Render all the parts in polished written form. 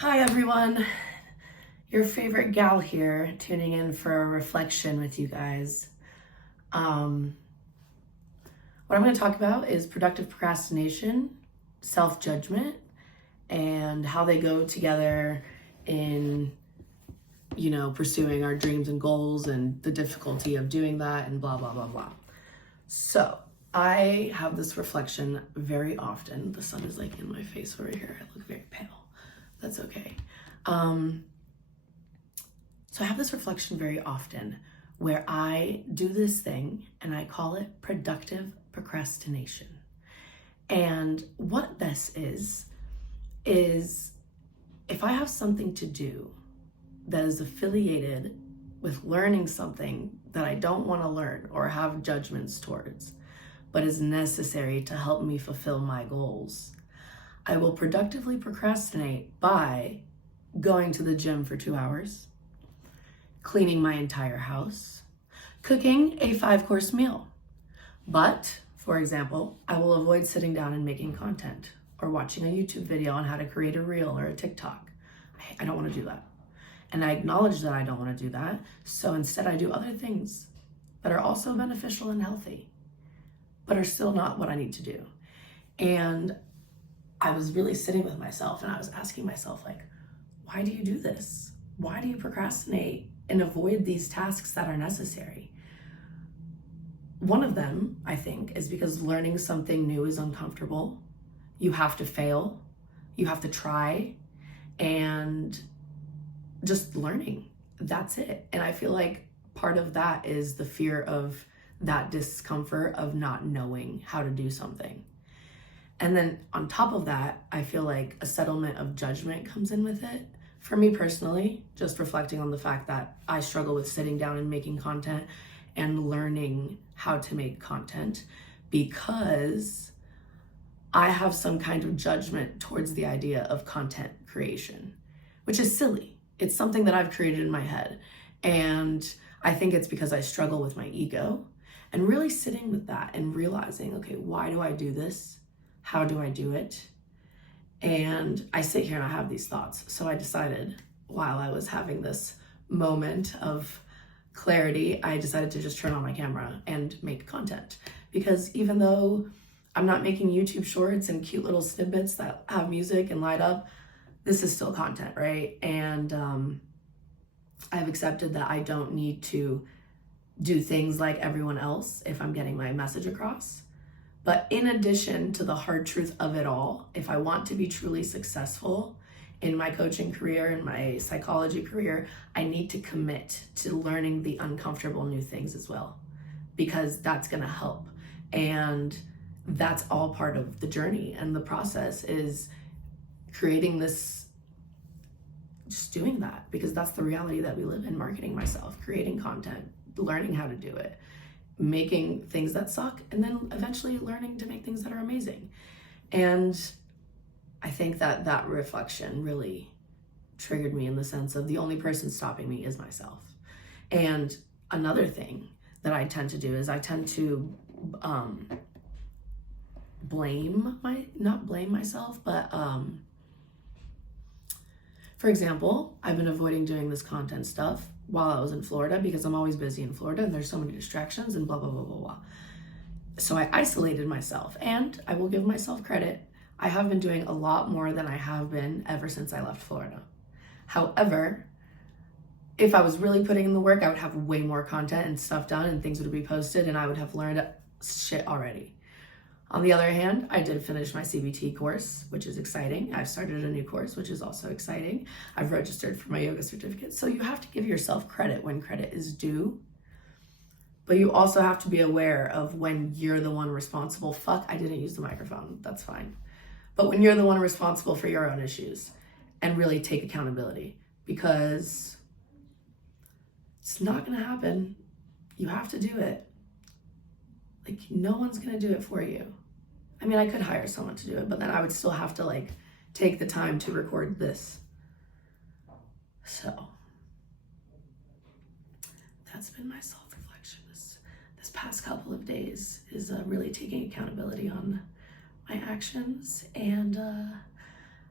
Hi everyone, your favorite gal here, tuning in for a reflection with you guys. Um, what I'm going to talk about is productive procrastination, self-judgment, and how they go together in, pursuing our dreams and goals and the difficulty of doing that and blah, blah, blah, blah. So I have this reflection very often. The sun is like in my face over here. I look very pale. That's okay. So I have this reflection very often where I do this thing and I call it productive procrastination. And what this is if I have something to do that is affiliated with learning something that I don't want to learn or have judgments towards, but is necessary to help me fulfill my goals, I will productively procrastinate by going to the gym for 2 hours, cleaning my entire house, cooking a 5-course meal. But, for example, I will avoid sitting down and making content or watching a YouTube video on how to create a reel or a TikTok. I don't want to do that. And I acknowledge that I don't want to do that. So instead I do other things that are also beneficial and healthy, but are still not what I need to do. And I was really sitting with myself and I was asking myself, why do you do this? Why do you procrastinate and avoid these tasks that are necessary? One of them, I think, is because learning something new is uncomfortable. You have to fail, you have to try, and just learning, that's it. And I feel like part of that is the fear of that discomfort of not knowing how to do something. And then on top of that, I feel like a settlement of judgment comes in with it. For me personally, just reflecting on the fact that I struggle with sitting down and making content and learning how to make content because I have some kind of judgment towards the idea of content creation, which is silly. It's something that I've created in my head. And I think it's because I struggle with my ego and really sitting with that and realizing, okay, why do I do this? How do I do it? And I sit here and I have these thoughts. So I decided while I was having this moment of clarity, I decided to just turn on my camera and make content. Because even though I'm not making YouTube shorts and cute little snippets that have music and light up, this is still content, right? And I've accepted that I don't need to do things like everyone else if I'm getting my message across. But in addition to the hard truth of it all, if I want to be truly successful in my coaching career and my psychology career, I need to commit to learning the uncomfortable new things as well, because that's going to help. And that's all part of the journey. And the process is creating this, just doing that, because that's the reality that we live in, marketing myself, creating content, learning how to do it, making things that suck, and then eventually learning to make things that are amazing. And I think that that reflection really triggered me in the sense of the only person stopping me is myself. And another thing that I tend to do is I tend to not blame myself, but for example, I've been avoiding doing this content stuff while I was in Florida because I'm always busy in Florida and there's so many distractions and blah, blah, blah, blah, blah. So I isolated myself, and I will give myself credit. I have been doing a lot more than I have been ever since I left Florida. However, if I was really putting in the work, I would have way more content and stuff done and things would be posted and I would have learned shit already. On the other hand, I did finish my CBT course, which is exciting. I've started a new course, which is also exciting. I've registered for my yoga certificate. So you have to give yourself credit when credit is due. But you also have to be aware of when you're the one responsible. Fuck, I didn't use the microphone. That's fine. But when you're the one responsible for your own issues and really take accountability, because it's not going to happen. You have to do it. Like, no one's going to do it for you. I mean, I could hire someone to do it, but then I would still have to take the time to record this. So that's been my self-reflection this past couple of days, is really taking accountability on my actions and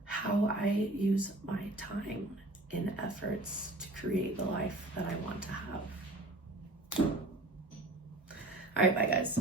how I use my time in efforts to create the life that I want to have. All right, bye guys.